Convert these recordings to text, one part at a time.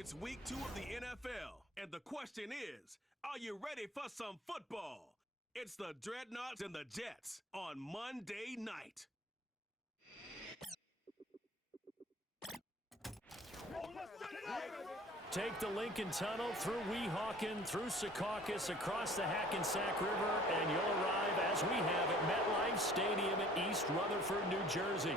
It's week 2 of the NFL, and the question is, are you ready for some football? It's the Dreadnoughts and the Jets on Monday night. Take the Lincoln Tunnel through Weehawken, through Secaucus, across the Hackensack River, and you'll arrive, as we have, at MetLife Stadium in East Rutherford, New Jersey.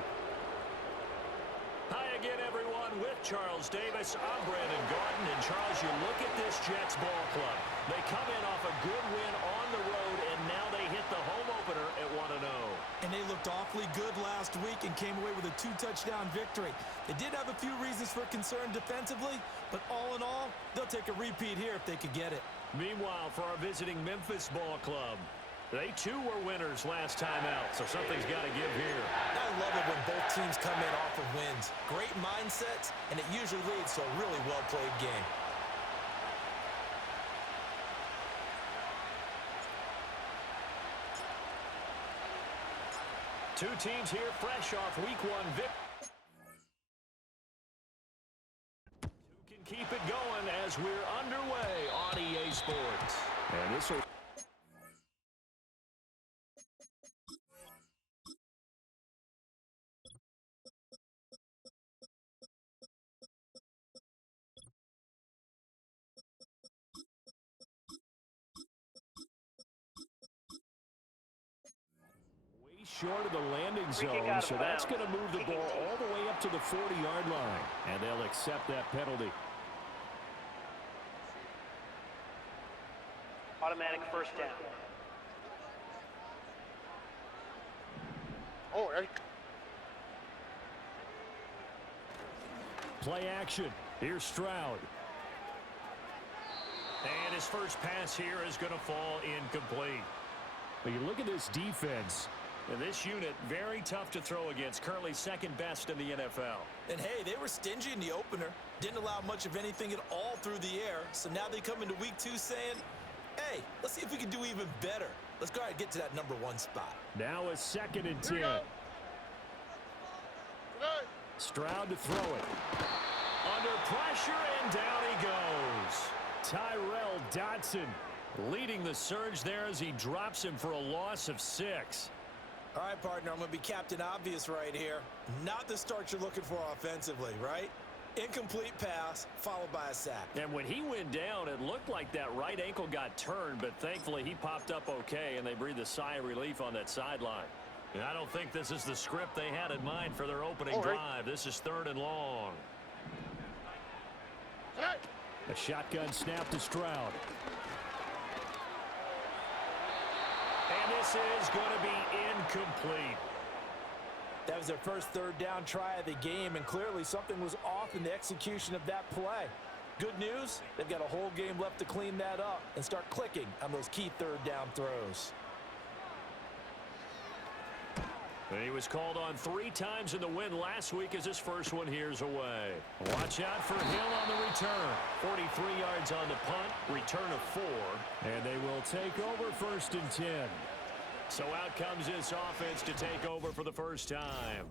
Hi again, everyone, with Charles Davis. I'm Brandon Gordon, and Charles, you look at this Jets ball club. They come in off a good win on the road, and now they hit the home opener at 1-0. And they looked awfully good last week and came away with a 2-touchdown victory. They did have a few reasons for concern defensively, but all in all, they'll take a repeat here if they could get it. Meanwhile, for our visiting Memphis ball club, they too were winners last time out, so something's got to give here. I love it when both teams come in off of wins. Great mindsets, and it usually leads to a really well-played game. Two teams here fresh off week 1 victory. Two can keep it going as we're underway on EA Sports. And this will... short of the landing zone, so that's going to move the ball all the way up to the 40-yard line, and they'll accept that penalty. Automatic first down. Oh, Play action. Here's Stroud. And his first pass here is going to fall incomplete. But you look at this defense. And this unit, very tough to throw against, currently second best in the NFL. And hey, they were stingy in the opener, didn't allow much of anything at all through the air, so now they come into week 2 saying, hey, let's see if we can do even better. Let's go ahead and get to that number 1 spot. Now a 2nd and 10. Stroud to throw it. Under pressure, and down he goes. Tyrell Dodson leading the surge there as he drops him for a loss of 6. All right, partner, I'm going to be Captain Obvious right here. Not the start you're looking for offensively, right? Incomplete pass, followed by a sack. And when he went down, it looked like that right ankle got turned, but thankfully he popped up okay, and they breathed a sigh of relief on that sideline. And I don't think this is the script they had in mind for their opening drive. This is 3rd and long. A shotgun snap to Stroud. And this is going to be incomplete. That was their first 3rd down try of the game, and clearly something was off in the execution of that play. Good news, they've got a whole game left to clean that up and start clicking on those key 3rd down throws. And he was called on 3 times in the win last week as his first one here's away. Watch out for Hill on the return. 43 yards on the punt, return of 4. And they will take over 1st and 10. So out comes this offense to take over for the first time.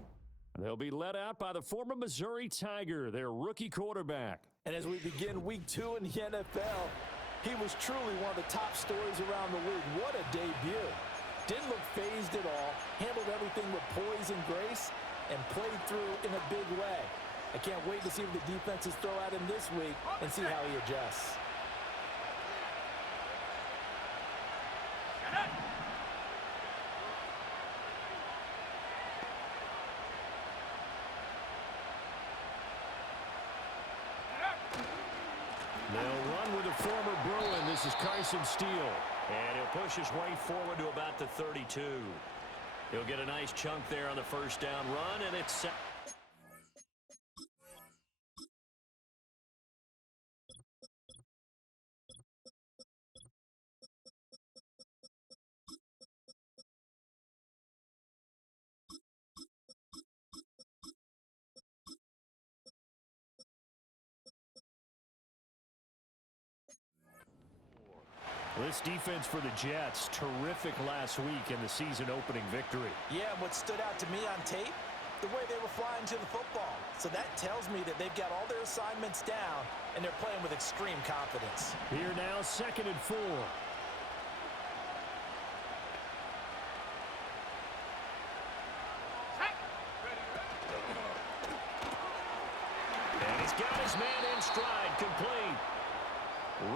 They'll be led out by the former Missouri Tiger, their rookie quarterback. And as we begin week 2 in the NFL, he was truly one of the top stories around the league. What a debut. Didn't look phased at all, handled everything with poise and grace, and played through in a big way. I can't wait to see what the defenses throw at him this week and see how he adjusts. They'll run with the former Bruin. This is Carson Steele. And he'll push his way forward to about the 32. He'll get a nice chunk there on the first down run, and it's set. This defense for the Jets, terrific last week in the season-opening victory. Yeah, what stood out to me on tape, the way they were flying to the football. So that tells me that they've got all their assignments down, and they're playing with extreme confidence. Here now, 2nd and 4. And he's got his man in stride, complete.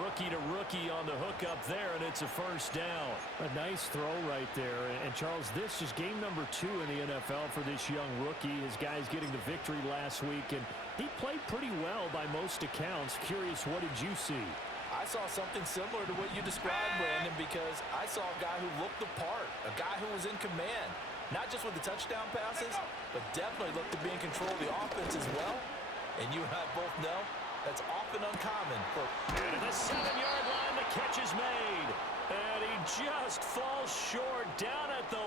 Rookie to rookie on the hook up there, and it's a first down. A nice throw right there. And Charles, this is game number 2 in the NFL for this young rookie. His guys getting the victory last week, and he played pretty well by most accounts. Curious, what did you see? I saw something similar to what you described, Brandon, because I saw a guy who looked the part, a guy who was in command, not just with the touchdown passes, but definitely looked to be in control of the offense as well. And you and I both know that's often uncommon. And at the 7-yard line, the catch is made. And he just falls short down at the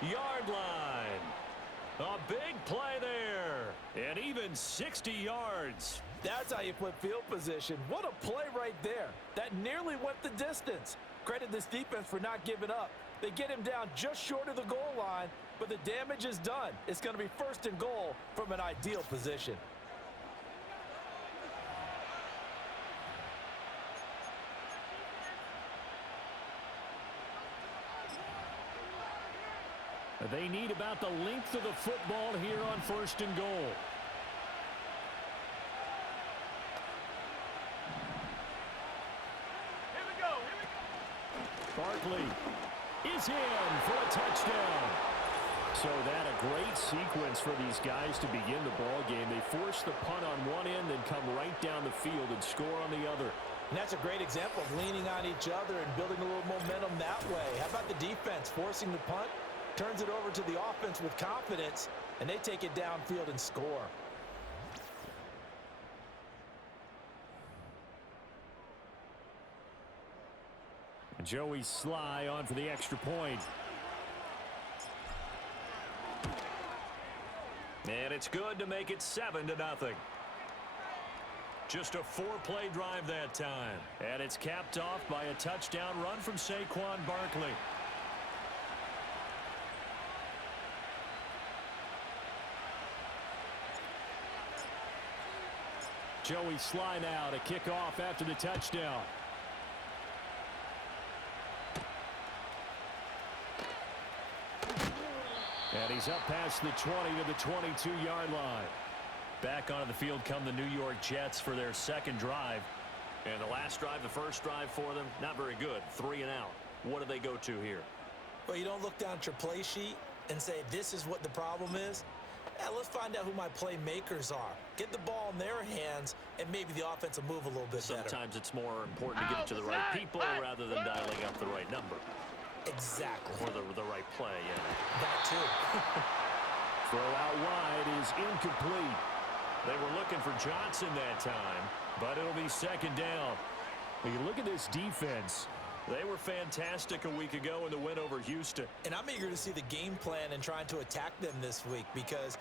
1-yard line. A big play there. And even 60 yards. That's how you flip field position. What a play right there. That nearly went the distance. Credit this defense for not giving up. They get him down just short of the goal line, but the damage is done. It's going to be 1st and goal from an ideal position. They need about the length of the football here on 1st and goal. Here we go. Barkley is in for a touchdown. So that a great sequence for these guys to begin the ball game. They force the punt on one end, then come right down the field and score on the other. And that's a great example of leaning on each other and building a little momentum that way. How about the defense forcing the punt? Turns it over to the offense with confidence, and they take it downfield and score. And Joey Sly on for the extra point. And it's good to make it 7-0. Just a 4-play drive that time. And it's capped off by a touchdown run from Saquon Barkley. Joey Sly now to kick off after the touchdown. And he's up past the 20 to the 22-yard line. Back onto the field come the New York Jets for their 2nd drive. And the last drive, the first drive for them, not very good. 3 and out. What do they go to here? Well, you don't look down at your play sheet and say, this is what the problem is. Let's find out who my playmakers are. Get the ball in their hands, and maybe the offense will move a little bit better. Sometimes it's more important to get it to the right people rather than dialing up the right number. Exactly. Or the right play, yeah. That too. Throw out wide is incomplete. They were looking for Johnson that time, but it'll be 2nd down. When you look at this defense, they were fantastic a week ago in the win over Houston. And I'm eager to see the game plan and trying to attack them this week, because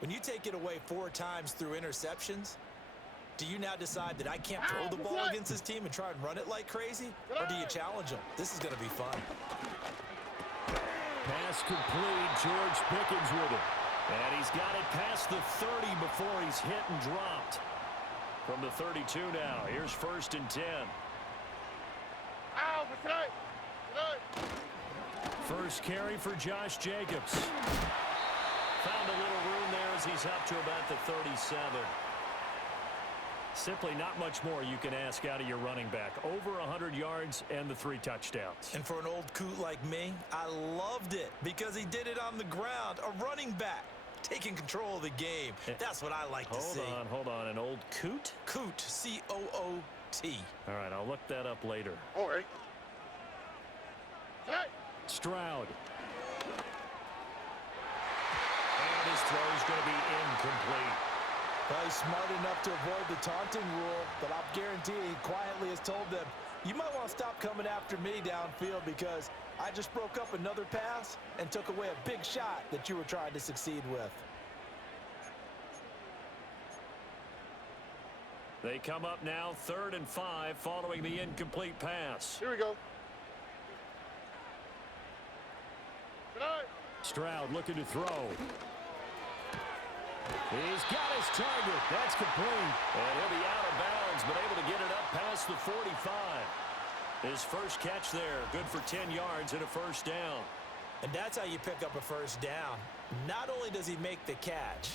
when you take it away 4 times through interceptions, do you now decide that I can't throw the ball against this team and try and run it like crazy? Or do you challenge them? This is going to be fun. Pass complete. George Pickens with it. And he's got it past the 30 before he's hit and dropped. From the 32 now. Here's 1st and 10. First carry for Josh Jacobs. Found a little room there as he's up to about the 37. Simply not much more you can ask out of your running back. Over 100 yards and the 3 touchdowns. And for an old coot like me, I loved it because he did it on the ground. A running back taking control of the game. That's what I like to see. Hold on. An old coot? Coot, C-O-O-T. All right, I'll look that up later. All right. Stroud. And his throw is going to be incomplete. Well, he's smart enough to avoid the taunting rule, but I'll guarantee he quietly has told them, you might want to stop coming after me downfield because I just broke up another pass and took away a big shot that you were trying to succeed with. They come up now 3rd and 5 following the incomplete pass. Here we go. Stroud looking to throw. He's got his target. That's complete. And he'll be out of bounds, but able to get it up past the 45. His first catch there, good for 10 yards and a first down. And that's how you pick up a first down. Not only does he make the catch,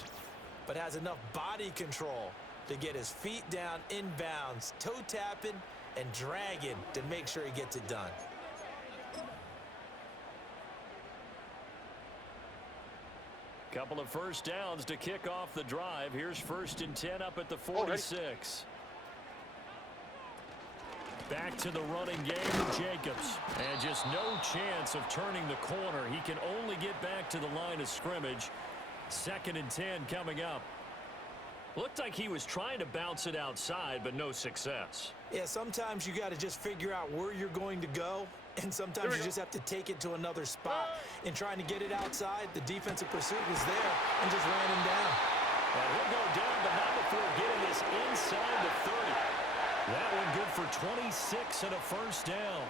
but has enough body control to get his feet down inbounds, toe tapping and dragging to make sure he gets it done. Couple of first downs to kick off the drive. Here's 1st and 10 up at the 46. Back to the running game with Jacobs. And just no chance of turning the corner. He can only get back to the line of scrimmage. 2nd and 10 coming up. Looked like he was trying to bounce it outside, but no success. Yeah, sometimes you got to just figure out where you're going to go, and sometimes you just have to take it to another spot. In trying to get it outside, the defensive pursuit was there and just ran him down. And he'll go down, but not before getting this inside the 30. That one good for 26 and a first down.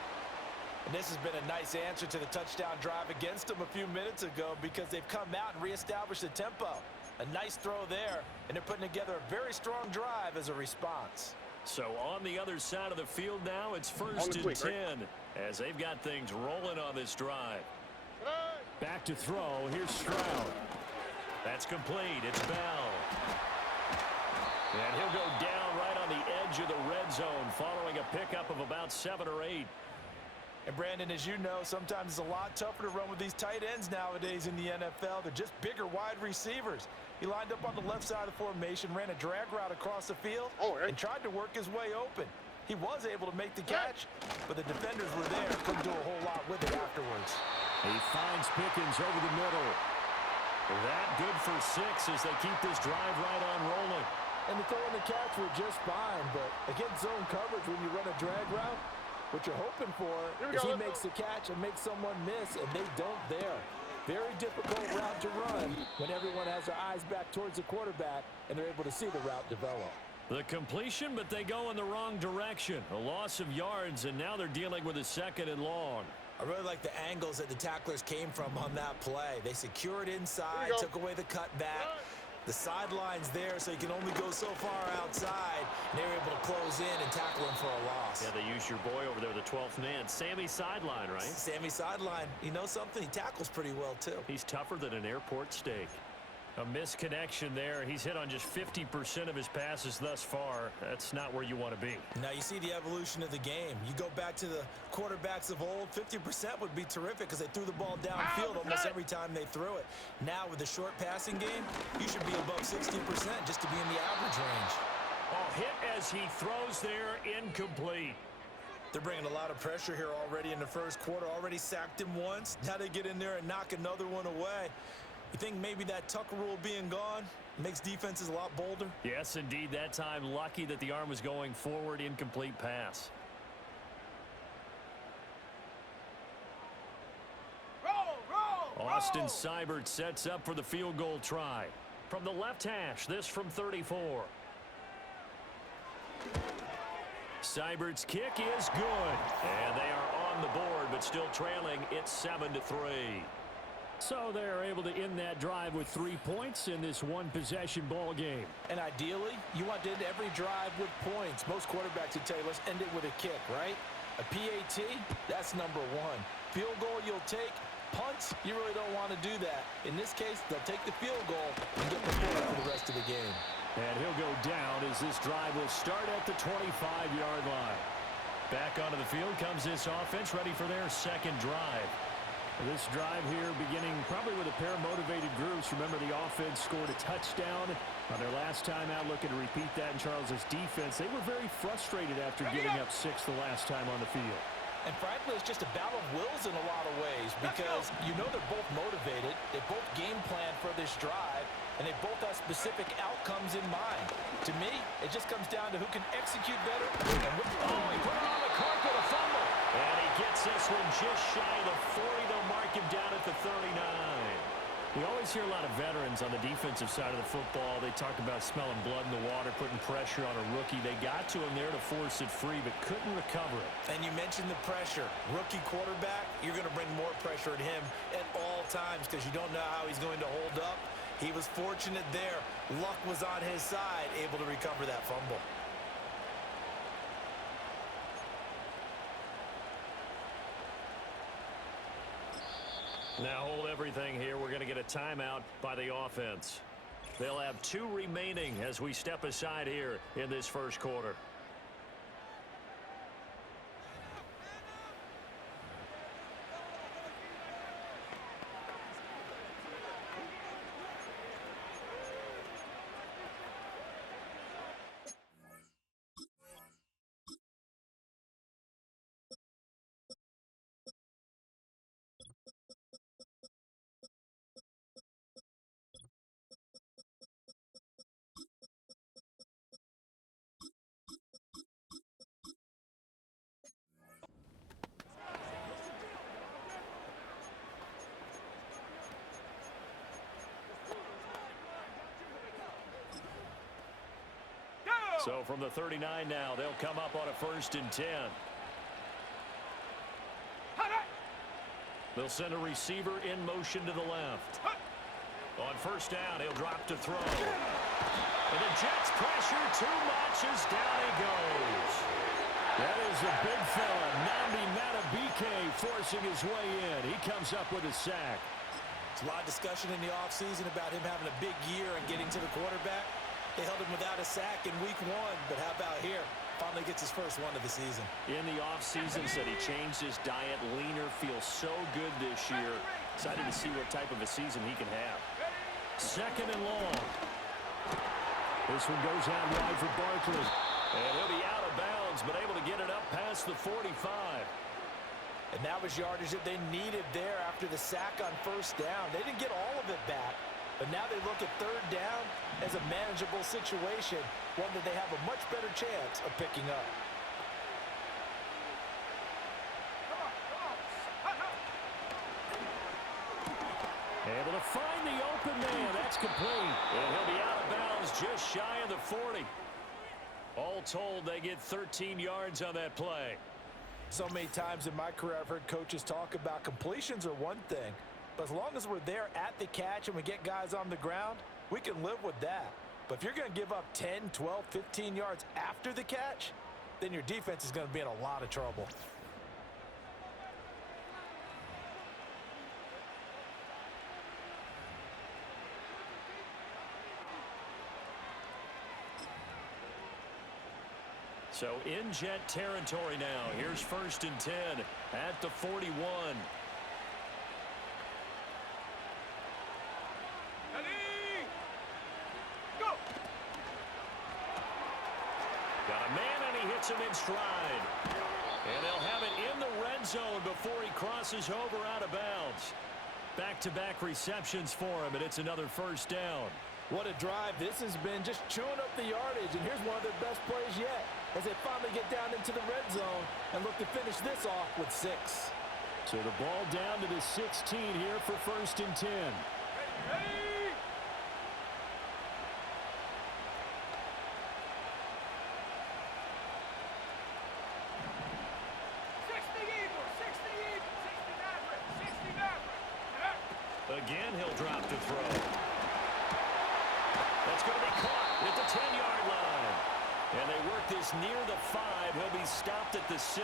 And this has been a nice answer to the touchdown drive against them a few minutes ago because they've come out and reestablished the tempo. A nice throw there, and they're putting together a very strong drive as a response. So on the other side of the field now, it's 1st and 10 as they've got things rolling on this drive. Back to throw. Here's Stroud. That's complete. It's Bell. And he'll go down right on the edge of the red zone following a pickup of about 7 or 8. And Brandon, as you know, sometimes it's a lot tougher to run with these tight ends nowadays in the NFL. They're just bigger wide receivers. He lined up on the left side of the formation, ran a drag route across the field, and tried to work his way open. He was able to make the catch, but the defenders were there. Couldn't do a whole lot with it afterwards. He finds Pickens over the middle. That good for 6 as they keep this drive right on rolling. And the throw and the catch were just fine, but against zone coverage, when you run a drag route, what you're hoping for is he makes the catch and makes someone miss, and they don't there. Very difficult route to run when everyone has their eyes back towards the quarterback and they're able to see the route develop. The completion, but they go in the wrong direction. A loss of yards, and now they're dealing with a 2nd and long. I really like the angles that the tacklers came from on that play. They secured inside, took away the cutback. The sideline's there, so you can only go so far outside. And they were able to close in and tackle him for a loss. Yeah, they use your boy over there, the 12th man. Sammy Sideline, right? Sammy Sideline. You know something? He tackles pretty well, too. He's tougher than an airport steak. A misconnection there. He's hit on just 50% of his passes thus far. That's not where you want to be. Now you see the evolution of the game. You go back to the quarterbacks of old, 50% would be terrific because they threw the ball downfield almost every time they threw it. Now with the short passing game, you should be above 60% just to be in the average range. Oh, hit as he throws there, incomplete. They're bringing a lot of pressure here already in the first quarter. Already sacked him once. Now they get in there and knock another one away. You think maybe that Tucker rule being gone makes defenses a lot bolder? Yes, indeed. That time, lucky that the arm was going forward. Incomplete pass. Austin Seibert sets up for the field goal try. From the left hash, this from 34. Seibert's kick is good. And they are on the board, but still trailing. It's 7-3. So they're able to end that drive with 3 points in this one-possession ball game. And ideally, you want to end every drive with points. Most quarterbacks would tell you, let's end it with a kick, right? A PAT, that's number 1. Field goal you'll take. Punts, you really don't want to do that. In this case, they'll take the field goal and get the point for the rest of the game. And he'll go down as this drive will start at the 25-yard line. Back onto the field comes this offense, ready for their second drive. This drive here beginning probably with a pair of motivated groups. Remember, the offense scored a touchdown on their last time out. Looking to repeat that in Charles's defense. They were very frustrated after giving up 6 the last time on the field. And frankly, it's just a battle of wills in a lot of ways because you know they're both motivated. They both game plan for this drive, and they both have specific outcomes in mind. To me, it just comes down to who can execute better. And he put it on the carpet, a fumble. And he gets this one just shy of the 40. They'll mark him down at the 39. You always hear a lot of veterans on the defensive side of the football. They talk about smelling blood in the water, putting pressure on a rookie. They got to him there to force it free, but couldn't recover it. And you mentioned the pressure. Rookie quarterback, you're going to bring more pressure at him at all times because you don't know how he's going to hold up. He was fortunate there. Luck was on his side, able to recover that fumble. Now hold everything here. We're going to get a timeout by the offense. They'll have 2 remaining as we step aside here in this first quarter. So from the 39 now, they'll come up on a 1st and 10. They'll send a receiver in motion to the left. On 1st down, he'll drop to throw. And the Jets pressure too much as down he goes. That is a big fella, Namdi Matabike, forcing his way in. He comes up with a sack. There's a lot of discussion in the offseason about him having a big year and getting to the quarterback. They held him without a sack in week 1, but how about here? Finally gets his first one of the season. In the offseason, said he changed his diet, leaner, feels so good this year. Excited to see what type of a season he can have. 2nd and long. This one goes out wide for Barkley. And he'll be out of bounds, but able to get it up past the 45. And that was yardage that they needed there after the sack on 1st down. They didn't get all of it back. But now they look at 3rd down as a manageable situation, one that they have a much better chance of picking up. Able to find the open man. That's complete. And he'll be out of bounds just shy of the 40. All told, they get 13 yards on that play. So many times in my career, I've heard coaches talk about completions are one thing. But as long as we're there at the catch and we get guys on the ground, we can live with that. But if you're going to give up 10, 12, 15 yards after the catch, then your defense is going to be in a lot of trouble. So in Jet territory now. Here's 1st and 10 at the 41. Got a man, and he hits him in stride. And they'll have it in the red zone before he crosses over out of bounds. Back-to-back receptions for him, and it's another 1st down. What a drive this has been, just chewing up the yardage. And here's one of their best plays yet as they finally get down into the red zone and look to finish this off with 6. So the ball down to the 16 here for 1st and 10. Ready? Again, he'll drop to throw. That's going to be caught at the 10-yard line. And they work this near the 5. He'll be stopped at the 6.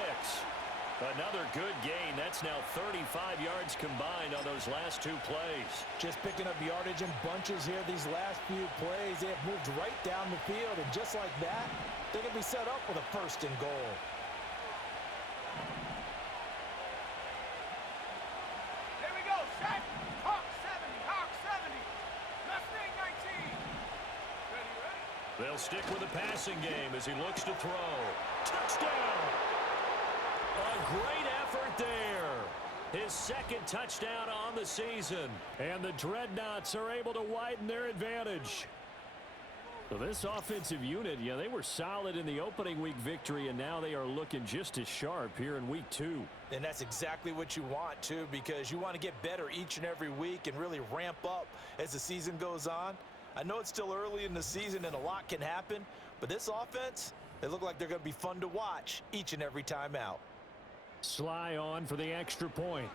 Another good gain. That's now 35 yards combined on those last 2 plays. Just picking up yardage in bunches here these last few plays. They have moved right down the field, and just like that, they can be set up with a 1st and goal. They'll stick with the passing game as he looks to throw. Touchdown! A great effort there. His 2nd touchdown on the season. And the Dreadnoughts are able to widen their advantage. So this offensive unit, yeah, they were solid in the opening week victory, and now they are looking just as sharp here in week 2. And that's exactly what you want, too, because you want to get better each and every week and really ramp up as the season goes on. I know it's still early in the season and a lot can happen, but this offense, they look like they're going to be fun to watch each and every time out. Sly on for the extra point.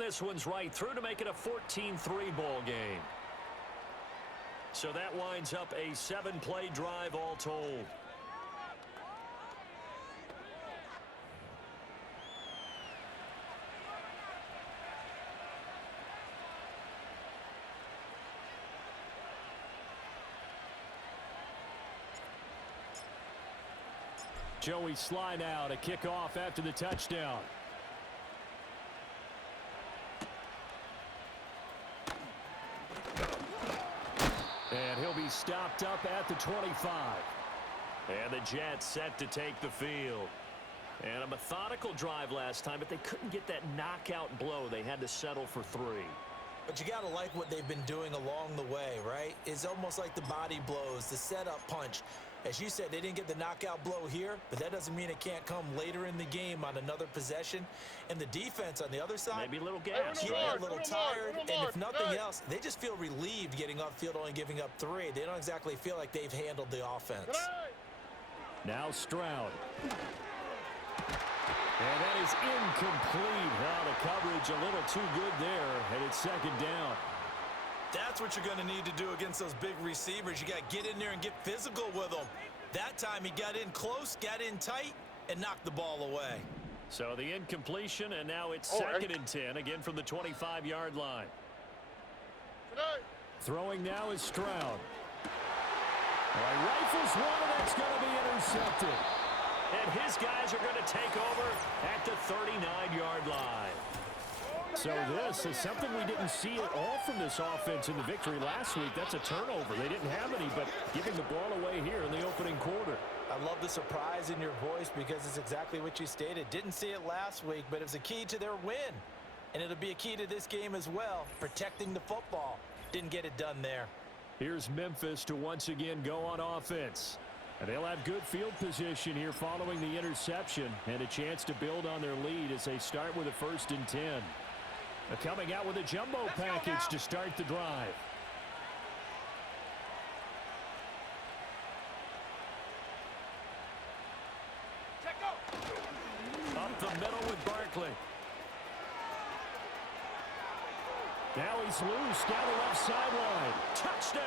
And this one's right through to make it a 14-3 ball game. So that winds up a 7-play drive all told. Joey Sly now to kick off after the touchdown. And he'll be stopped up at the 25. And the Jets set to take the field. And a methodical drive last time, but they couldn't get that knockout blow. They had to settle for 3. But you got to like what they've been doing along the way, right? It's almost like the body blows, the setup punch. As you said, they didn't get the knockout blow here, but that doesn't mean it can't come later in the game on another possession. And the defense on the other side, maybe a little gassed, yeah, a little tired. And if nothing else, they just feel relieved getting upfield, only giving up 3. They don't exactly feel like they've handled the offense. Now Stroud. And that is incomplete. Now the coverage a little too good there, and it's 2nd down. That's what you're going to need to do against those big receivers. You got to get in there and get physical with them. That time he got in close, got in tight, and knocked the ball away. So the incompletion, and now it's 2nd and 10, again from the 25-yard line. Throwing now is Stroud. Well, rifles one, and that's going to be intercepted. And his guys are going to take over at the 39-yard line. So this is something we didn't see at all from this offense in the victory last week. That's a turnover. They didn't have any, but giving the ball away here in the opening quarter. I love the surprise in your voice because it's exactly what you stated. Didn't see it last week, but it was a key to their win. And it'll be a key to this game as well, protecting the football. Didn't get it done there. Here's Memphis to once again go on offense. And they'll have good field position here following the interception and a chance to build on their lead as they start with a 1st and 10. Coming out with a jumbo package to start the drive. Up the middle with Barkley. Now he's loose down the left sideline. Touchdown!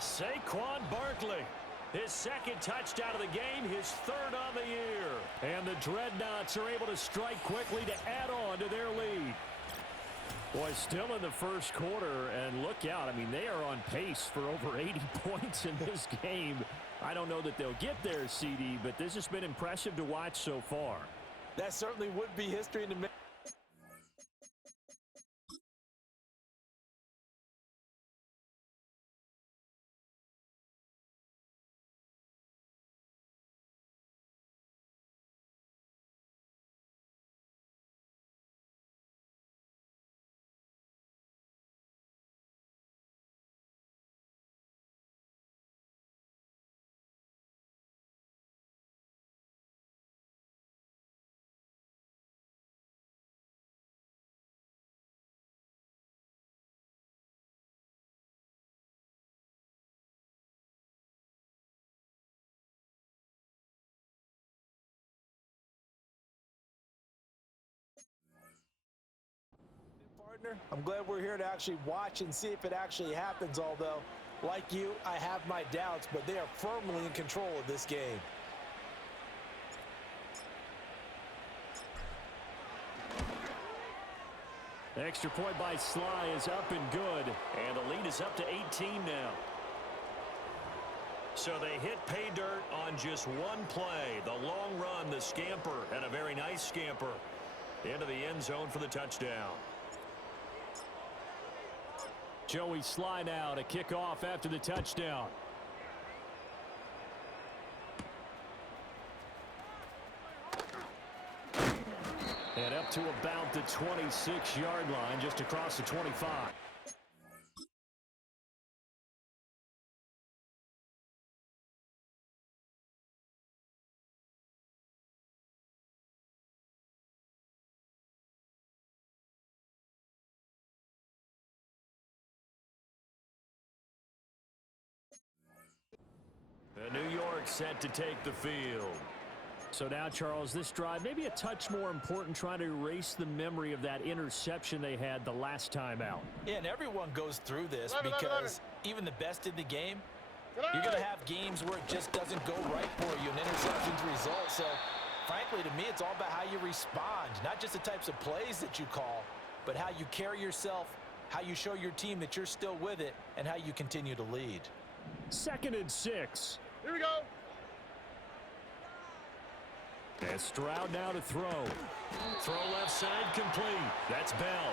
Saquon Barkley. His 2nd touchdown of the game, his 3rd on the year. And the Dreadnoughts are able to strike quickly to add on to their lead. Boy, still in the 1st quarter, and look out. I mean, they are on pace for over 80 points in this game. I don't know that they'll get there, CD, but this has been impressive to watch so far. That certainly would be history in the making. I'm glad we're here to actually watch and see if it actually happens, although, like you, I have my doubts, but they are firmly in control of this game. The extra point by Sly is up and good, and the lead is up to 18 now. So they hit pay dirt on just one play. The long run, the scamper, and a very nice scamper into the end zone for the touchdown. Joey Sly now to kick off after the touchdown. And up to about the 26-yard line, just across the 25. New York set to take the field. So now, Charles, this drive maybe a touch more important, trying to erase the memory of that interception they had the last time out. Yeah, and everyone goes through this because even the best in the game, you're going to have games where it just doesn't go right for you, and interceptions result. So, frankly, to me, it's all about how you respond, not just the types of plays that you call, but how you carry yourself, how you show your team that you're still with it, and how you continue to lead. 2nd and 6. Here we go. And Stroud now to throw. Throw left side complete. That's Bell.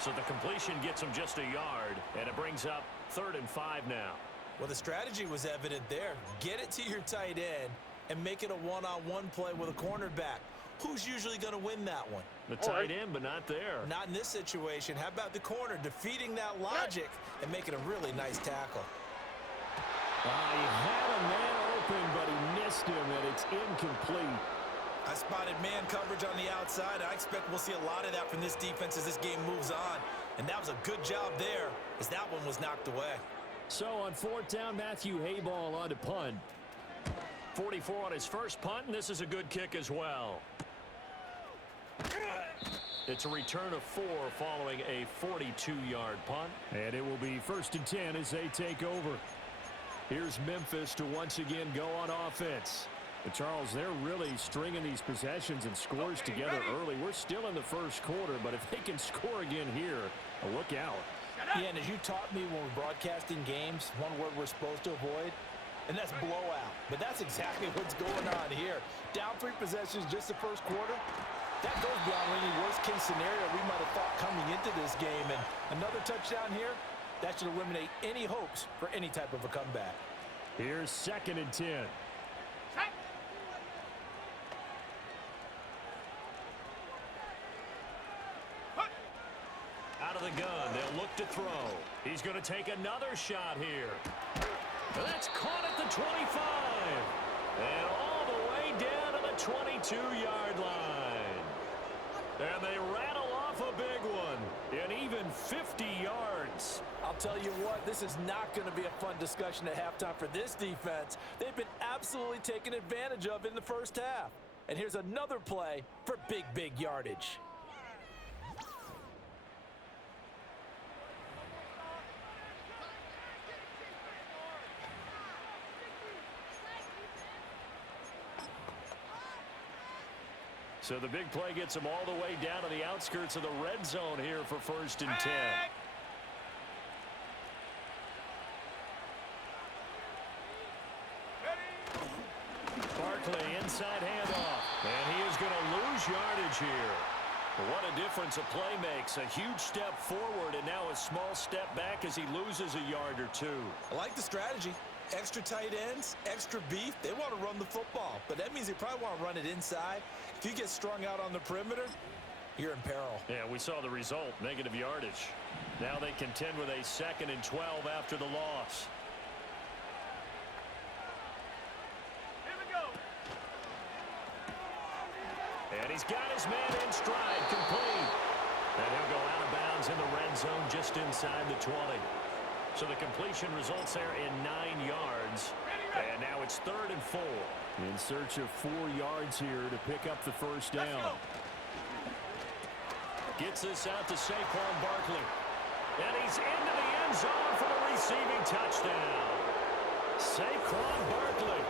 So the completion gets him just a yard, and it brings up 3rd and 5 now. Well, the strategy was evident there. Get it to your tight end and make it a one-on-one play with a cornerback. Who's usually going to win that one? The tight end, but not there. Not in this situation. How about the corner defeating that logic and making a really nice tackle? He had a man open, but he missed him, and it's incomplete. I spotted man coverage on the outside. I expect we'll see a lot of that from this defense as this game moves on. And that was a good job there as that one was knocked away. So on 4th down, Matthew Hayball on to punt. 44 on his first punt, and this is a good kick as well. It's a return of 4 following a 42-yard punt. And it will be 1st and 10 as they take over. Here's Memphis to once again go on offense. But Charles, they're really stringing these possessions and scores together early. We're still in the first quarter, but if they can score again here, look out. Yeah, and as you taught me when we're broadcasting games, one word we're supposed to avoid, and that's blowout. But that's exactly what's going on here. Down 3 possessions just the first quarter. That goes beyond any worst-case scenario we might have thought coming into this game. And another touchdown here, that should eliminate any hopes for any type of a comeback. Here's 2nd and 10. Out of the gun, they'll look to throw. He's going to take another shot here. That's caught at the 25. And all the way down to the 22-yard line. And they rattle off a big one. And even 50 yards. I'll tell you what, this is not going to be a fun discussion at halftime for this defense. They've been absolutely taken advantage of in the first half. And here's another play for big yardage. So the big play gets them all the way down to the outskirts of the red zone here for 1st and 10. Barkley inside handoff. And he is going to lose yardage here. What a difference a play makes. A huge step forward and now a small step back as he loses a yard or 2. I like the strategy. Extra tight ends, extra beef. They want to run the football, but that means they probably want to run it inside. If you get strung out on the perimeter, you're in peril. Yeah, we saw the result, negative yardage. Now they contend with a 2nd and 12 after the loss. Here we go. And he's got his man in stride, complete. And he'll go out of bounds in the red zone just inside the 20. So the completion results there in 9 yards. And now it's 3rd and 4. In search of 4 yards here to pick up the first down. Gets this out to Saquon Barkley. And he's into the end zone for the receiving touchdown. Saquon Barkley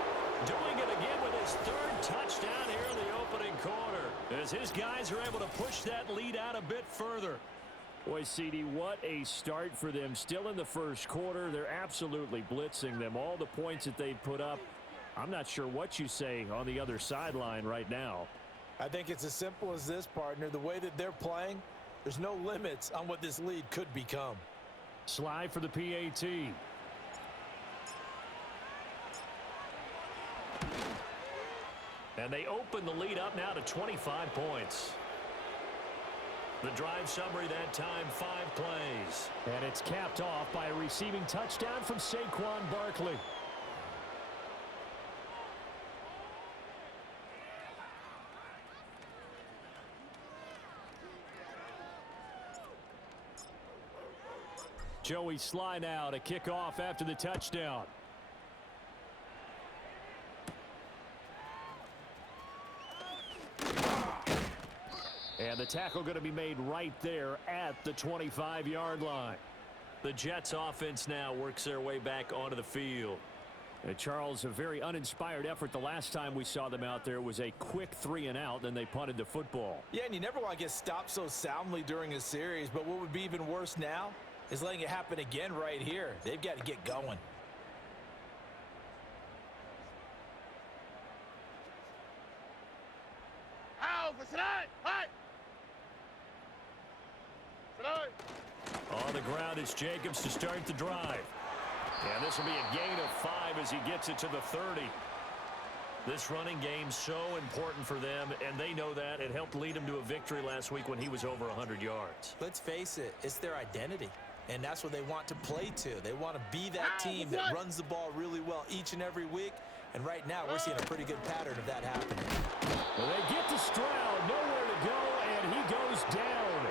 doing it again with his 3rd touchdown here in the opening quarter. As his guys are able to push that lead out a bit further. Boy, CD, what a start for them. Still in the first quarter. They're absolutely blitzing them. All the points that they've put up, I'm not sure what you say on the other sideline right now. I think it's as simple as this, partner. The way that they're playing, there's no limits on what this lead could become. Slide for the PAT. And they open the lead up now to 25 points. The drive summary that time, 5 plays. And it's capped off by a receiving touchdown from Saquon Barkley. Joey Sly now to kick off after the touchdown. And the tackle going to be made right there at the 25-yard line. The Jets offense now works their way back onto the field. Charles, a very uninspired effort the last time we saw them out there. Was a quick 3-and-out, then they punted the football. Yeah, and you never want to get stopped so soundly during a series, but what would be even worse now is letting it happen again right here. They've got to get going. On the ground, it's Jacobs to start the drive. And this will be a gain of 5 as he gets it to the 30. This running game so important for them, and they know that. It helped lead them to a victory last week when he was over 100 yards. Let's face it, it's their identity, and that's what they want to play to. They want to be that team that runs the ball really well each and every week, and right now we're seeing a pretty good pattern of that happening. Well, they get to Stroud, nowhere to go, and he goes down.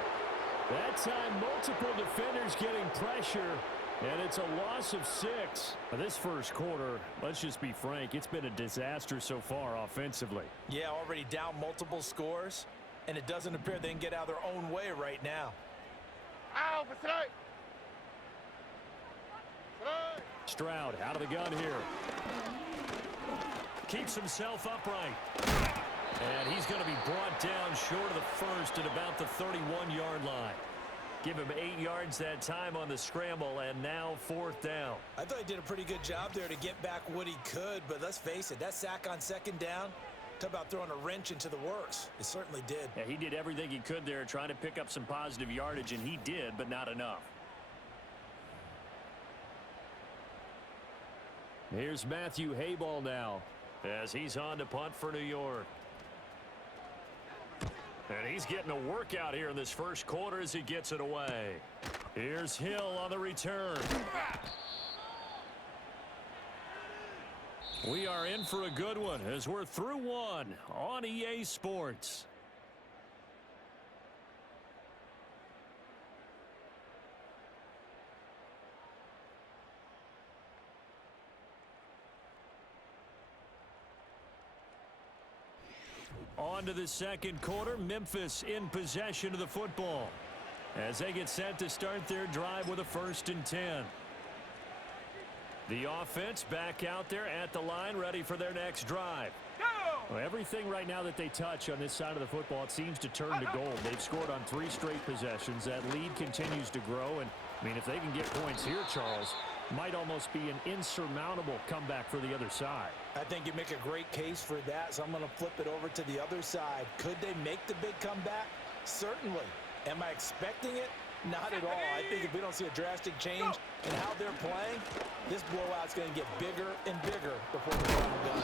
That time, multiple defenders getting pressure, and it's a loss of 6. This first quarter, let's just be frank, it's been a disaster so far offensively. Yeah, already down multiple scores, and it doesn't appear they can get out of their own way right now. Stroud out of the gun here. Keeps himself upright. And he's going to be brought down short of the first at about the 31-yard line. Give him 8 yards that time on the scramble, and now 4th down. I thought he did a pretty good job there to get back what he could, but let's face it, that sack on 2nd down, talk about throwing a wrench into the works. It certainly did. Yeah, he did everything he could there trying to pick up some positive yardage, and he did, but not enough. Here's Matthew Hayball now as he's on to punt for New York. And he's getting a workout here in this first quarter as he gets it away. Here's Hill on the return. We are in for a good one as we're through one on EA Sports. On to the second quarter. Memphis in possession of the football as they get set to start their drive with a 1st and 10. The offense back out there at the line, ready for their next drive. Well, everything right now that they touch on this side of the football, it seems to turn to gold. They've scored on 3 straight possessions. That lead continues to grow, and I mean, if they can get points here, Charles, might almost be an insurmountable comeback for the other side. I think you make a great case for that, so I'm going to flip it over to the other side. Could they make the big comeback? Certainly. Am I expecting it? Not at all. I think if we don't see a drastic change in how they're playing, this blowout's going to get bigger and bigger before the final gun.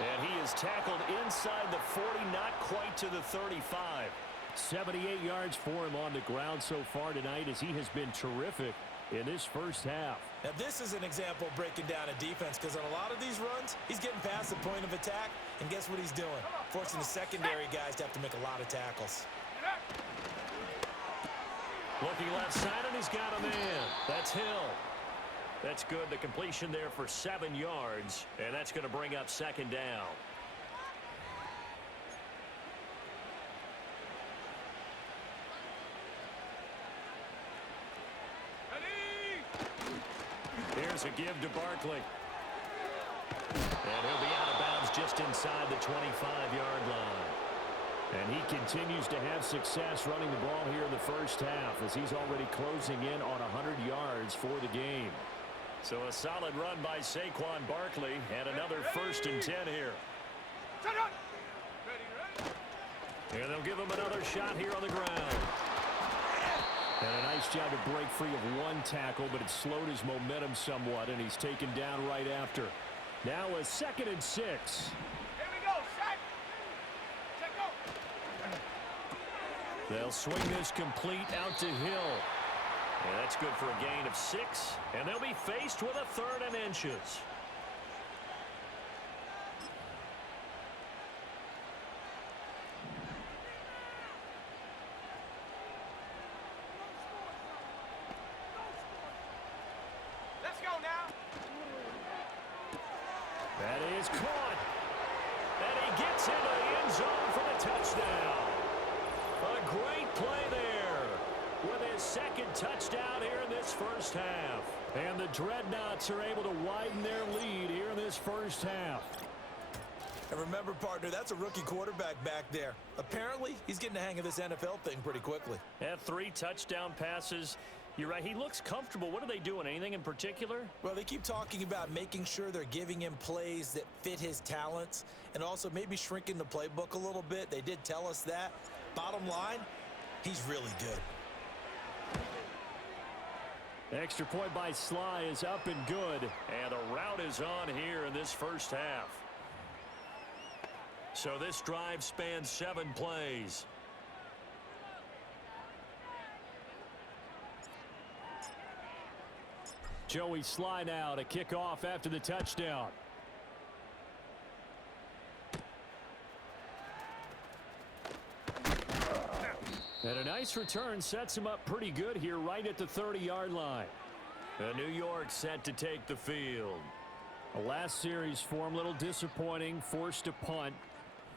And he is tackled inside the 40, not quite to the 35. 78 yards for him on the ground so far tonight as he has been terrific in this first half. Now this is an example of breaking down a defense, because on a lot of these runs, he's getting past the point of attack, and guess what he's doing? Forcing the secondary guys to have to make a lot of tackles. Looking left side, and he's got a man. That's Hill. That's good. The completion there for 7 yards, and that's going to bring up 2nd down. Here's a give to Barkley. And he'll be out of bounds just inside the 25-yard line. And he continues to have success running the ball here in the first half as he's already closing in on 100 yards for the game. So a solid run by Saquon Barkley and another 1st and 10 here. And they'll give him another shot here on the ground. And a nice job to break free of 1 tackle, but it slowed his momentum somewhat, and he's taken down right after. Now a 2nd and 6. Here we go, set. Check go. They'll swing this complete out to Hill. And that's good for a gain of 6, and they'll be faced with a 3rd and inches. That is caught. And he gets into the end zone for the touchdown. A great play there with his second touchdown here in this first half. And the Dreadnoughts are able to widen their lead here in this first half. And remember, partner, that's a rookie quarterback back there. Apparently, he's getting the hang of this NFL thing pretty quickly. Had 3 touchdown passes. You're right, he looks comfortable. What are they doing? Anything in particular? Well, they keep talking about making sure they're giving him plays that fit his talents and also maybe shrinking the playbook a little bit. They did tell us that. Bottom line, he's really good. Extra point by Sly is up and good. And a route is on here in this first half. So this drive spans 7 plays. Joey Sly now to kick off after the touchdown. And a nice return sets him up pretty good here right at the 30-yard line. New York set to take the field. The last series for him, a little disappointing, forced to punt.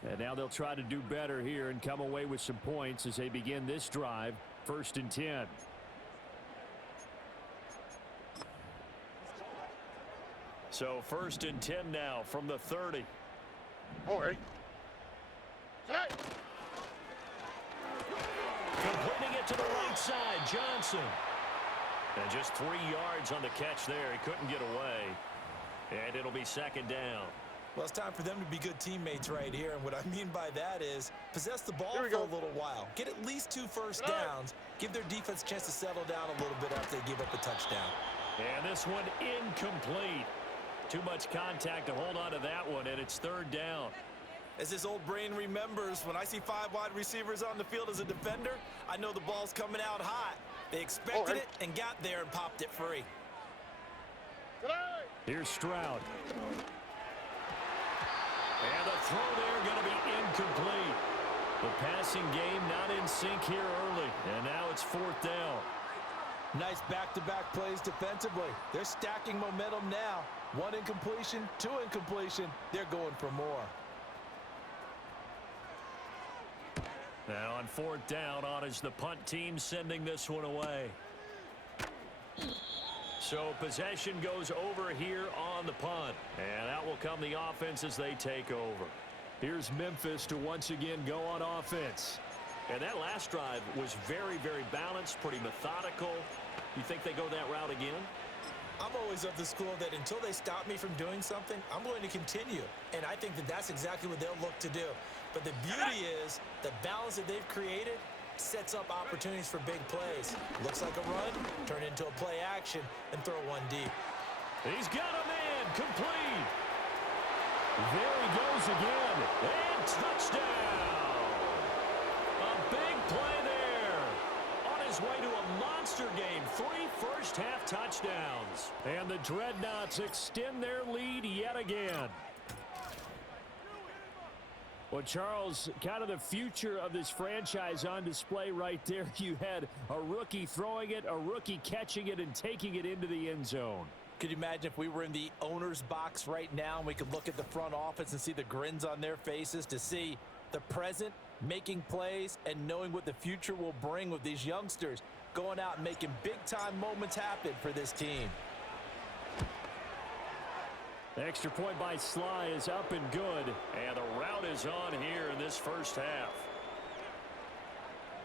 And now they'll try to do better here and come away with some points as they begin this drive, 1st and 10. So 1st and 10 now from the 30. All right. Completing it to the right side, Johnson. And just 3 yards on the catch there. He couldn't get away. And it'll be 2nd down. Well, it's time for them to be good teammates right here. And what I mean by that is possess the ball for a little while. Get at least 2 first downs. Give their defense a chance to settle down a little bit after they give up a touchdown. And this one incomplete. Too much contact to hold on to that one, and it's 3rd down. As this old brain remembers, when I see 5 wide receivers on the field as a defender, I know the ball's coming out hot. They expected it and got there and popped it free. Here's Stroud. And the throw there going to be incomplete. The passing game not in sync here early. And now it's 4th down. Nice back-to-back plays defensively. They're stacking momentum now. 1 incompletion, 2 incompletion. They're going for more. Now on 4th down, on is the punt team sending this one away. So possession goes over here on the punt. And out will come the offense as they take over. Here's Memphis to once again go on offense. And that last drive was very, very balanced, pretty methodical. You think they go that route again? I'm always of the school that until they stop me from doing something, I'm going to continue. And I think that that's exactly what they'll look to do. But the beauty is the balance that they've created sets up opportunities for big plays. Looks like a run, turn into a play action, and throw one deep. He's got a man, complete. There he goes again, and touchdown. A big play there. On his way to a monster game, 3 first-half touchdowns. And the Dreadnoughts extend their lead yet again. Well, Charles, kind of the future of this franchise on display right there. You had a rookie throwing it, a rookie catching it, and taking it into the end zone. Could you imagine if we were in the owner's box right now and we could look at the front office and see the grins on their faces to see the present making plays and knowing what the future will bring with these youngsters going out and making big-time moments happen for this team. The extra point by Sly is up and good, and the route is on here in this first half.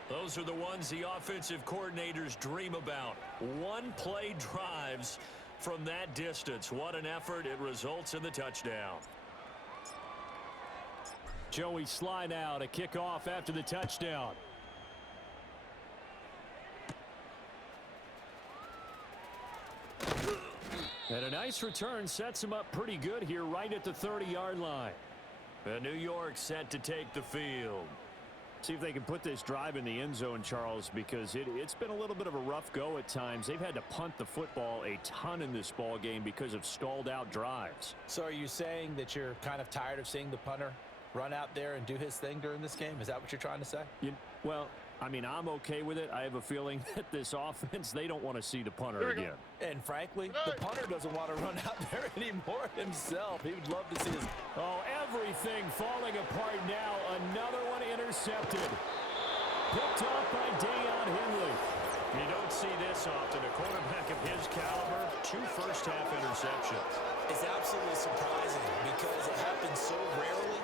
Those are the ones the offensive coordinators dream about. One-play drives from that distance. What an effort. It results in the touchdown. Joey Sly now to kick off after the touchdown. And a nice return sets him up pretty good here right at the 30-yard line. And New York set to take the field. See if they can put this drive in the end zone, Charles, because it's been a little bit of a rough go at times. They've had to punt the football a ton in this ball game because of stalled out drives. So are you saying that you're kind of tired of seeing the punter run out there and do his thing during this game? Is that what you're trying to say? Well, I mean, I'm okay with it. I have a feeling that this offense, they don't want to see the punter again. And frankly, the punter doesn't want to run out there anymore himself. He would love to see his... Oh, everything falling apart now. Another one intercepted. Picked off by Deion Henley. You don't see this often. A quarterback of his caliber, 2 first-half interceptions. It's absolutely surprising because it happens so rarely.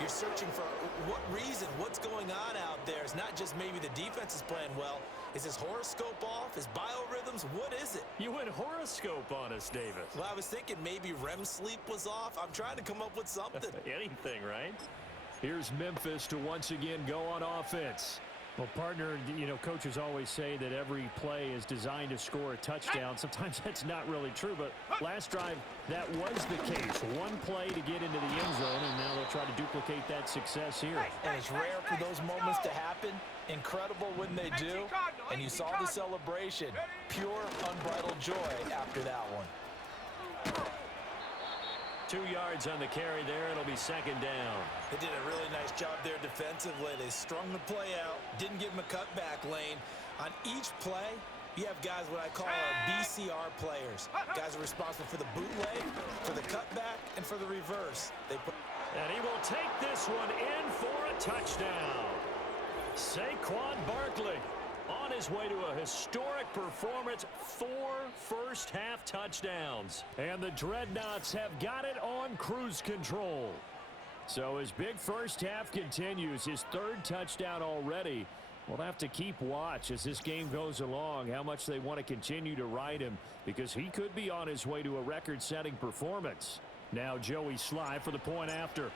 You're searching for what reason, what's going on out there. It's not just maybe the defense is playing well. Is his horoscope off? His biorhythms? What is it? You went horoscope on us, Davis. Well, I was thinking maybe REM sleep was off. I'm trying to come up with something. Anything, right? Here's Memphis to once again go on offense. Well, partner, you know, coaches always say that every play is designed to score a touchdown. Sometimes that's not really true, but last drive, that was the case. One play to get into the end zone, and now they'll try to duplicate that success here. And it's rare for those moments to happen. Incredible when they do. And you saw the celebration. Pure, unbridled joy after that one. 2 yards on the carry there. It'll be second down. They did a really nice job there defensively. They strung the play out, didn't give him a cutback lane. On each play, you have guys what I call our BCR players. Guys are responsible for the bootleg, for the cutback, and for the reverse. And he will take this one in for a touchdown. Saquon Barkley on his way to a historic performance, 4 first-half touchdowns. And the Dreadnoughts have got it on cruise control. So his big first half continues, his 3rd touchdown already. We'll have to keep watch as this game goes along, how much they want to continue to ride him, because he could be on his way to a record-setting performance. Now Joey Sly for the point after.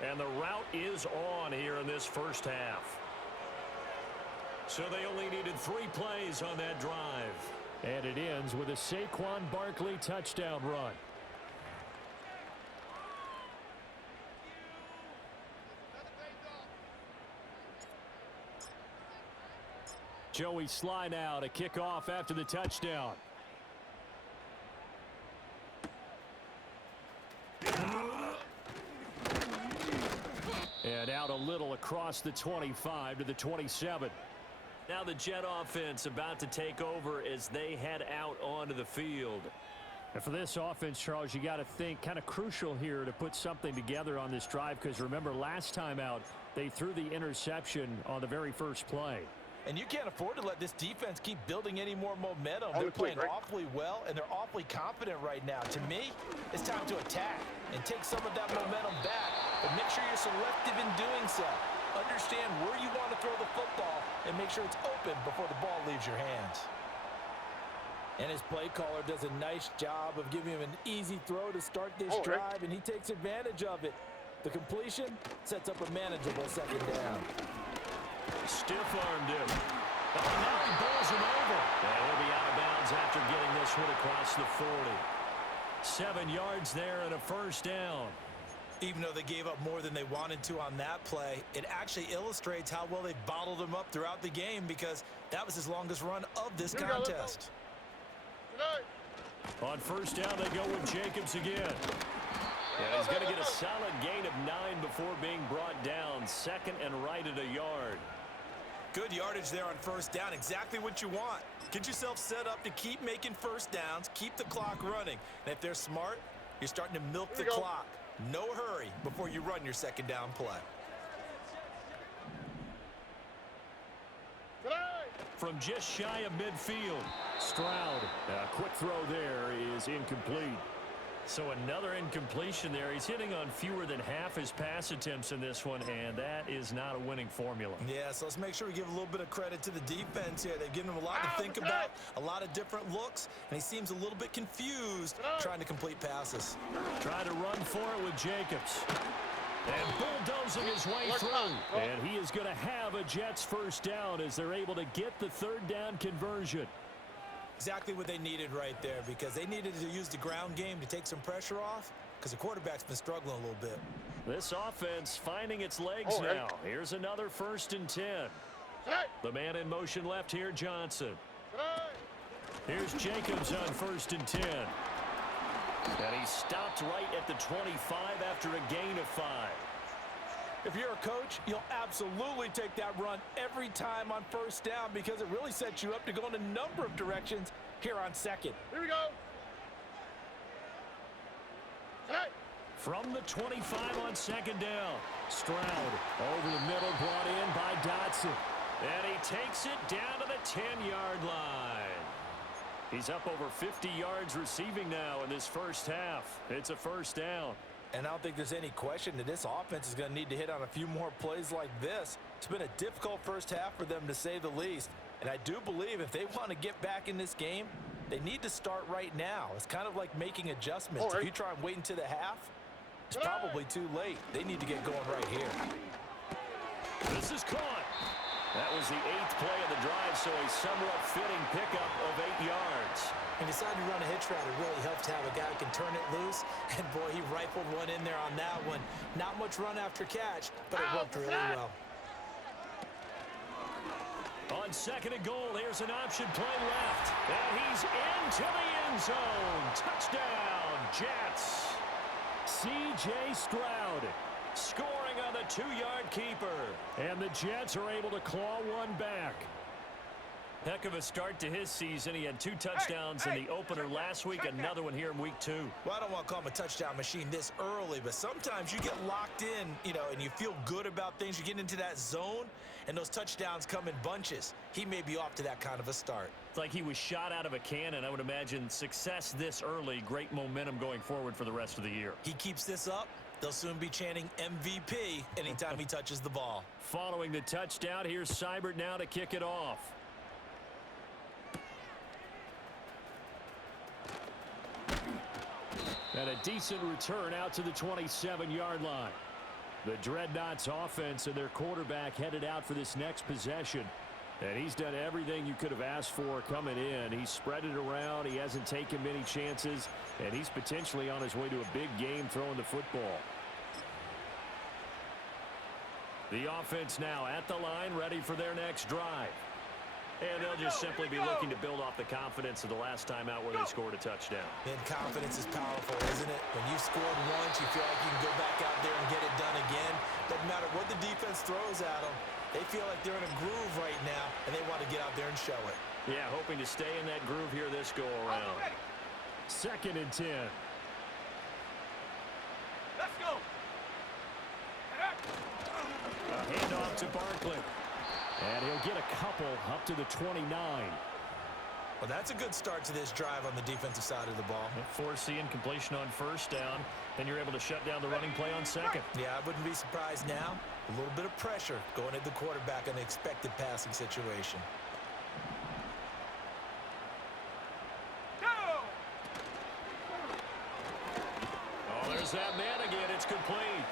And the route is on here in this first half. So they only needed 3 plays on that drive. And it ends with a Saquon Barkley touchdown run. Joey Sly now to kick off after the touchdown. And out a little across the 25 to the 27. Now the Jet offense about to take over as they head out onto the field. And for this offense, Charles, you got to think kind of crucial here to put something together on this drive, because remember last time out they threw the interception on the very first play. And you can't afford to let this defense keep building any more momentum. They're playing awfully well, and they're awfully confident right now. To me, it's time to attack and take some of that momentum back. But make sure you're selective in doing so. Understand where you want to throw the football and make sure it's open before the ball leaves your hands. And his play caller does a nice job of giving him an easy throw to start this drive, and he takes advantage of it. The completion sets up a manageable second down. Stiff-armed him. Oh, now he bowls him over. And he'll be out of bounds after getting this one across the 40. 7 yards there and a first down. Even though they gave up more than they wanted to on that play, it actually illustrates how well they bottled him up throughout the game, because that was his longest run of this contest. On first down, they go with Jacobs again. And he's going to get a solid gain of 9 before being brought down. Second and right at a yard. Good yardage there on first down. Exactly what you want. Get yourself set up to keep making first downs, keep the clock running. And if they're smart, you're starting to milk the clock. No hurry before you run your second down play. From just shy of midfield. Stroud, a quick throw there is incomplete. So another incompletion there. He's hitting on fewer than half his pass attempts in this one, and that is not a winning formula. Yeah, so let's make sure we give a little bit of credit to the defense here. They've given him a lot to think about, a lot of different looks, and he seems a little bit confused trying to complete passes. Try to run for it with Jacobs. And bulldozing his way through. And he is going to have a Jets first down as they're able to get the third down conversion. Exactly what they needed right there, because they needed to use the ground game to take some pressure off, because the quarterback's been struggling a little bit. This offense finding its legs now. Here's another 1st and 10. The man in motion left here, Johnson. Here's Jacobs on 1st and 10. And he stopped right at the 25 after a gain of 5. If you're a coach, you'll absolutely take that run every time on first down, because it really sets you up to go in a number of directions here on second. Here we go. From the 25 on second down. Stroud over the middle, brought in by Dotson. And he takes it down to the 10-yard line. He's up over 50 yards receiving now in this first half. It's a first down. And I don't think there's any question that this offense is going to need to hit on a few more plays like this. It's been a difficult first half for them, to say the least. And I do believe if they want to get back in this game, they need to start right now. It's kind of like making adjustments. If you try and wait until the half, it's probably too late. They need to get going right here. This is caught. That was the 8th play of the drive, so a somewhat fitting pickup of 8 yards. He decided to run a hitch route. It really helps to have a guy who can turn it loose. And, boy, he rifled one in there on that one. Not much run after catch, but it worked really well. On second and goal, here's an option play left. And he's into the end zone. Touchdown, Jets. C.J. Stroud scoring on the 2-yard keeper. And the Jets are able to claw one back. Heck of a start to his season. He had 2 touchdowns in the opener last week, another one here in week 2. Well, I don't want to call him a touchdown machine this early, but sometimes you get locked in, and you feel good about things. You get into that zone, and those touchdowns come in bunches. He may be off to that kind of a start. It's like he was shot out of a cannon. I would imagine success this early, great momentum going forward for the rest of the year. He keeps this up, they'll soon be chanting MVP anytime he touches the ball. Following the touchdown, here's Seibert now to kick it off. And a decent return out to the 27-yard line. The Dreadnoughts offense and their quarterback headed out for this next possession. And he's done everything you could have asked for coming in. He's spread it around. He hasn't taken many chances. And he's potentially on his way to a big game throwing the football. The offense now at the line, ready for their next drive. And they'll just simply be looking to build off the confidence of the last time out where they scored a touchdown. And confidence is powerful, isn't it? When you've scored once, you feel like you can go back out there and get it done again. Doesn't matter what the defense throws at them. They feel like they're in a groove right now, and they want to get out there and show it. Yeah, hoping to stay in that groove here this go-around. Second and 10. Let's go. A handoff to Barkley. And he'll get a couple up to the 29. Well, that's a good start to this drive on the defensive side of the ball. Force the incompletion on first down, then you're able to shut down the running play on second. Yeah, I wouldn't be surprised now. A little bit of pressure going at the quarterback in an expected passing situation. Oh, there's that man again. It's complete.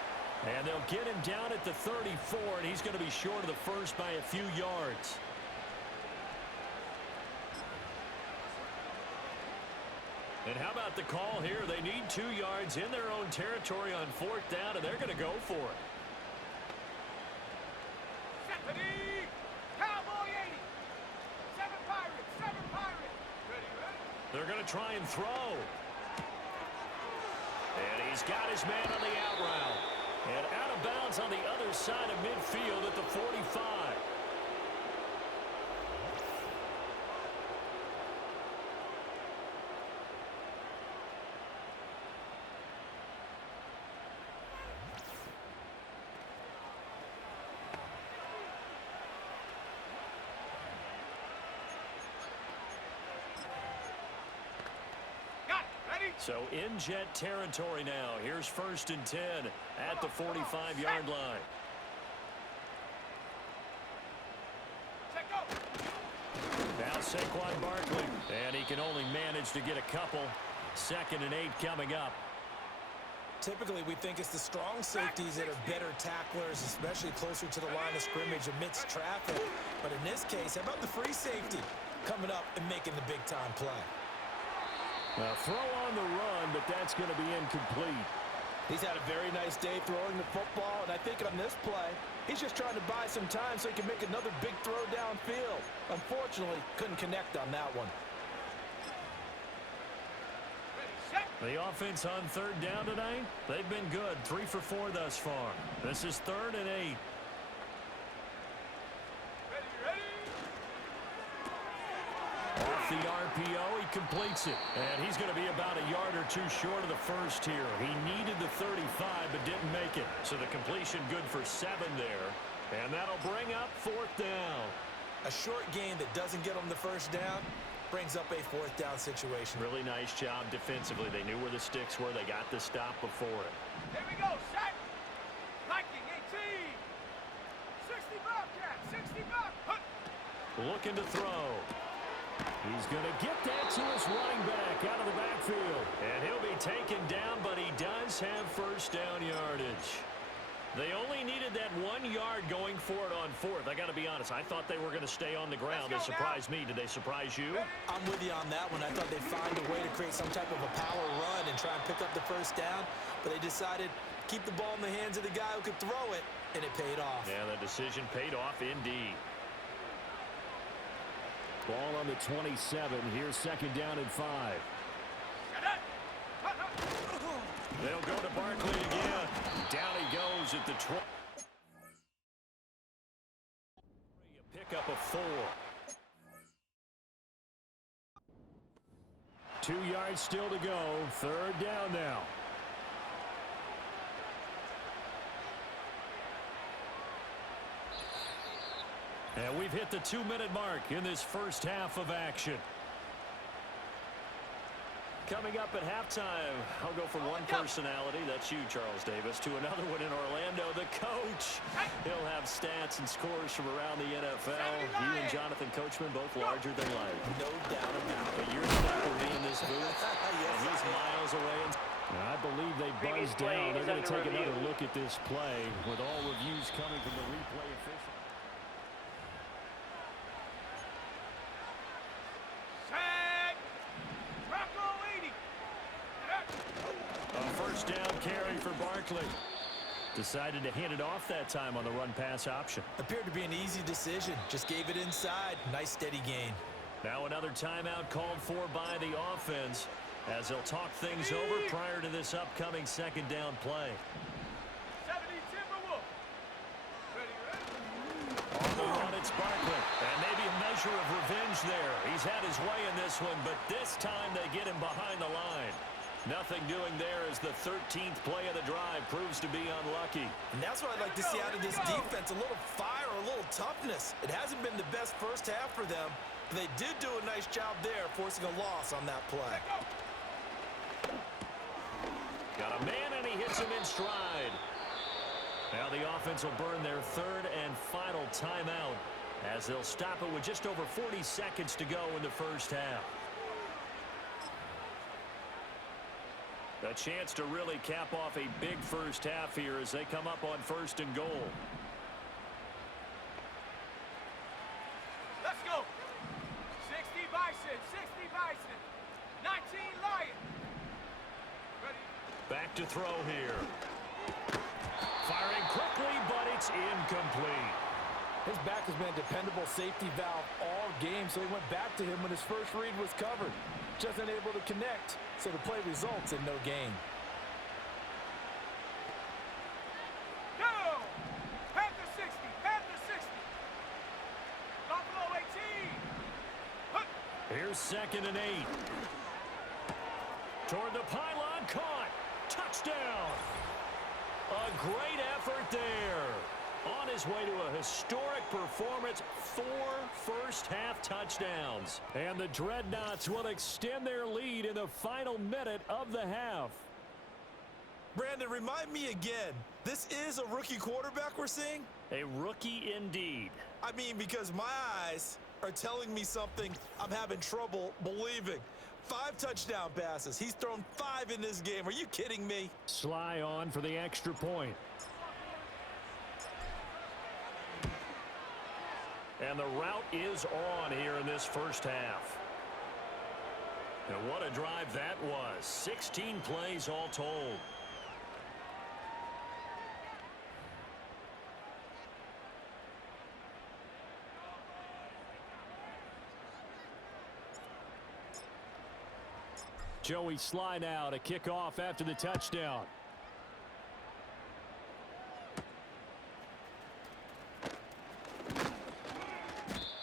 And they'll get him down at the 34, and he's going to be short of the first by a few yards. And how about the call here? They need 2 yards in their own territory on 4th down, and they're going to go for it. Cowboy 80. 7 Pirates. 7 Pirates. Ready, ready? They're going to try and throw. And he's got his man on the out route. And out of bounds on the other side of midfield at the 45. So in Jet territory now. Here's 1st and 10 at the 45-yard line. Now Saquon Barkley. And he can only manage to get a couple. 2nd and 8 coming up. Typically, we think it's the strong safeties that are better tacklers, especially closer to the line of scrimmage amidst traffic. But in this case, how about the free safety coming up and making the big-time play? Now, throw on the run, but that's going to be incomplete. He's had a very nice day throwing the football, and I think on this play, he's just trying to buy some time so he can make another big throw downfield. Unfortunately, couldn't connect on that one. The offense on 3rd down tonight, they've been good. 3 for 4 thus far. This is 3rd and 8. Off the RPO, he completes it. And he's going to be about a yard or two short of the first here. He needed the 35, but didn't make it. So the completion good for 7 there. And that'll bring up 4th down. A short gain that doesn't get them the first down brings up a 4th down situation. Really nice job defensively. They knew where the sticks were. They got the stop before it. Here we go, set. Viking 18. 60 Bobcat, 60 Bob. Looking to throw. He's going to get that to his running back out of the backfield. And he'll be taken down, but he does have first down yardage. They only needed that 1 yard going for it on 4th. I got to be honest, I thought they were going to stay on the ground. They surprised me. Did they surprise you? I'm with you on that one. I thought they'd find a way to create some type of a power run and try and pick up the first down, but they decided keep the ball in the hands of the guy who could throw it, and it paid off. Yeah, the decision paid off indeed. Ball on the 27. Here's 2nd down and 5. They'll go to Barkley again. Down he goes at the 20. A pickup of 4. 2 yards still to go. 3rd down now. And we've hit the 2-minute mark in this first half of action. Coming up at halftime, I'll go from one personality, that's you, Charles Davis, to another one in Orlando, the coach. He'll have stats and scores from around the NFL. You and Jonathan Coachman both larger than life. No doubt about it. But you're stuck with me in this booth, and he's miles away. I believe they buzzed down. They're going to take another look at this play with all reviews coming from the replay official. Down carry for Barkley. Decided to hand it off that time on the run-pass option. Appeared to be an easy decision. Just gave it inside. Nice steady gain. Now another timeout called for by the offense as they'll talk things over prior to this upcoming 2nd down play. 70 Timberwolf. Ready. On the run, it's Barkley. And maybe a measure of revenge there. He's had his way in this one, but this time they get him behind the line. Nothing doing there as the 13th play of the drive proves to be unlucky. And that's what I'd like to see out of this defense, a little fire, a little toughness. It hasn't been the best first half for them, but they did do a nice job there, forcing a loss on that play. Got a man, and he hits him in stride. Now the offense will burn their 3rd and final timeout as they'll stop it with just over 40 seconds to go in the first half. A chance to really cap off a big first half here as they come up on 1st and goal. Let's go. 60 Bison, 60 Bison. 19 Lion. Ready. Back to throw here. Firing quickly, but it's incomplete. His back has been a dependable safety valve all game, so he went back to him when his first read was covered. Just unable to connect, so the play results in no gain. Go! Panther 60, Panther 60. Buffalo 18. Here's 2nd and 8. Toward the pylon, caught. Touchdown. A great effort there. On his way to a historic performance, 4 first-half touchdowns. And the Dreadnoughts will extend their lead in the final minute of the half. Brandon, remind me again, this is a rookie quarterback we're seeing? A rookie indeed. I mean, because my eyes are telling me something I'm having trouble believing. 5 touchdown passes. He's thrown 5 in this game. Are you kidding me? Sly on for the extra point. And the route is on here in this first half. And what a drive that was. 16 plays all told. Joey Sly now to kick off after the touchdown.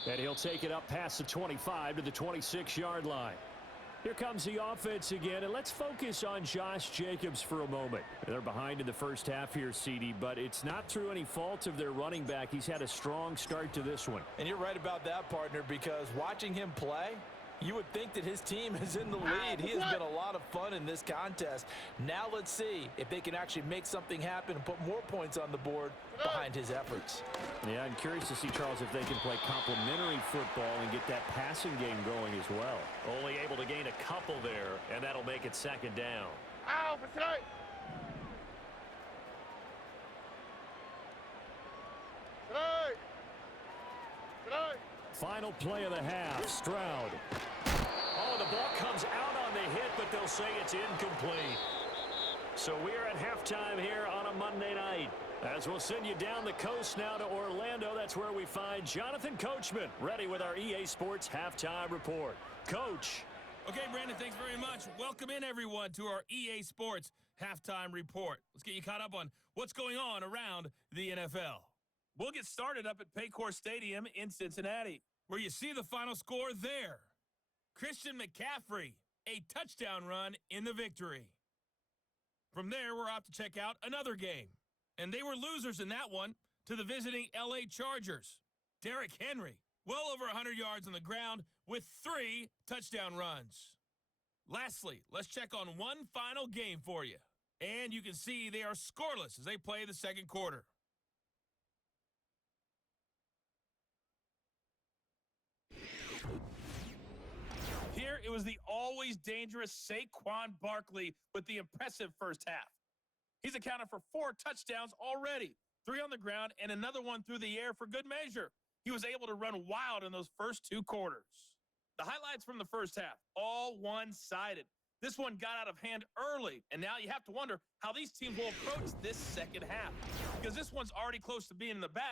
And he'll take it up past the 25 to the 26-yard line. Here comes the offense again, and let's focus on Josh Jacobs for a moment. They're behind in the first half here, CD, but it's not through any fault of their running back. He's had a strong start to this one. And you're right about that, partner, because watching him play, you would think that his team is in the lead. He has been a lot of fun in this contest. Now let's see if they can actually make something happen and put more points on the board behind his efforts. Yeah, I'm curious to see, Charles, if they can play complementary football and get that passing game going as well. Only able to gain a couple there, and that'll make it second down. Final play of the half, Stroud. Oh, the ball comes out on the hit, but they'll say it's incomplete. So we're at halftime here on a Monday night. As we'll send you down the coast now to Orlando, that's where we find Jonathan Coachman, ready with our EA Sports Halftime Report. Coach. Okay, Brandon, thanks very much. Welcome in, everyone, to our EA Sports Halftime Report. Let's get you caught up on what's going on around the NFL. We'll get started up at Paycor Stadium in Cincinnati, where you see the final score there. Christian McCaffrey, a touchdown run in the victory. From there, we're off to check out another game. And they were losers in that one to the visiting LA Chargers. Derrick Henry, well over 100 yards on the ground with 3 touchdown runs. Lastly, let's check on one final game for you. And you can see they are scoreless as they play the second quarter. Here, it was the always dangerous Saquon Barkley with the impressive first half. He's accounted for 4 touchdowns already, 3 on the ground and another one through the air for good measure. He was able to run wild in those first 2 quarters. The highlights from the first half, all one-sided. This one got out of hand early, and now you have to wonder how these teams will approach this second half, because this one's already close to being in the bag.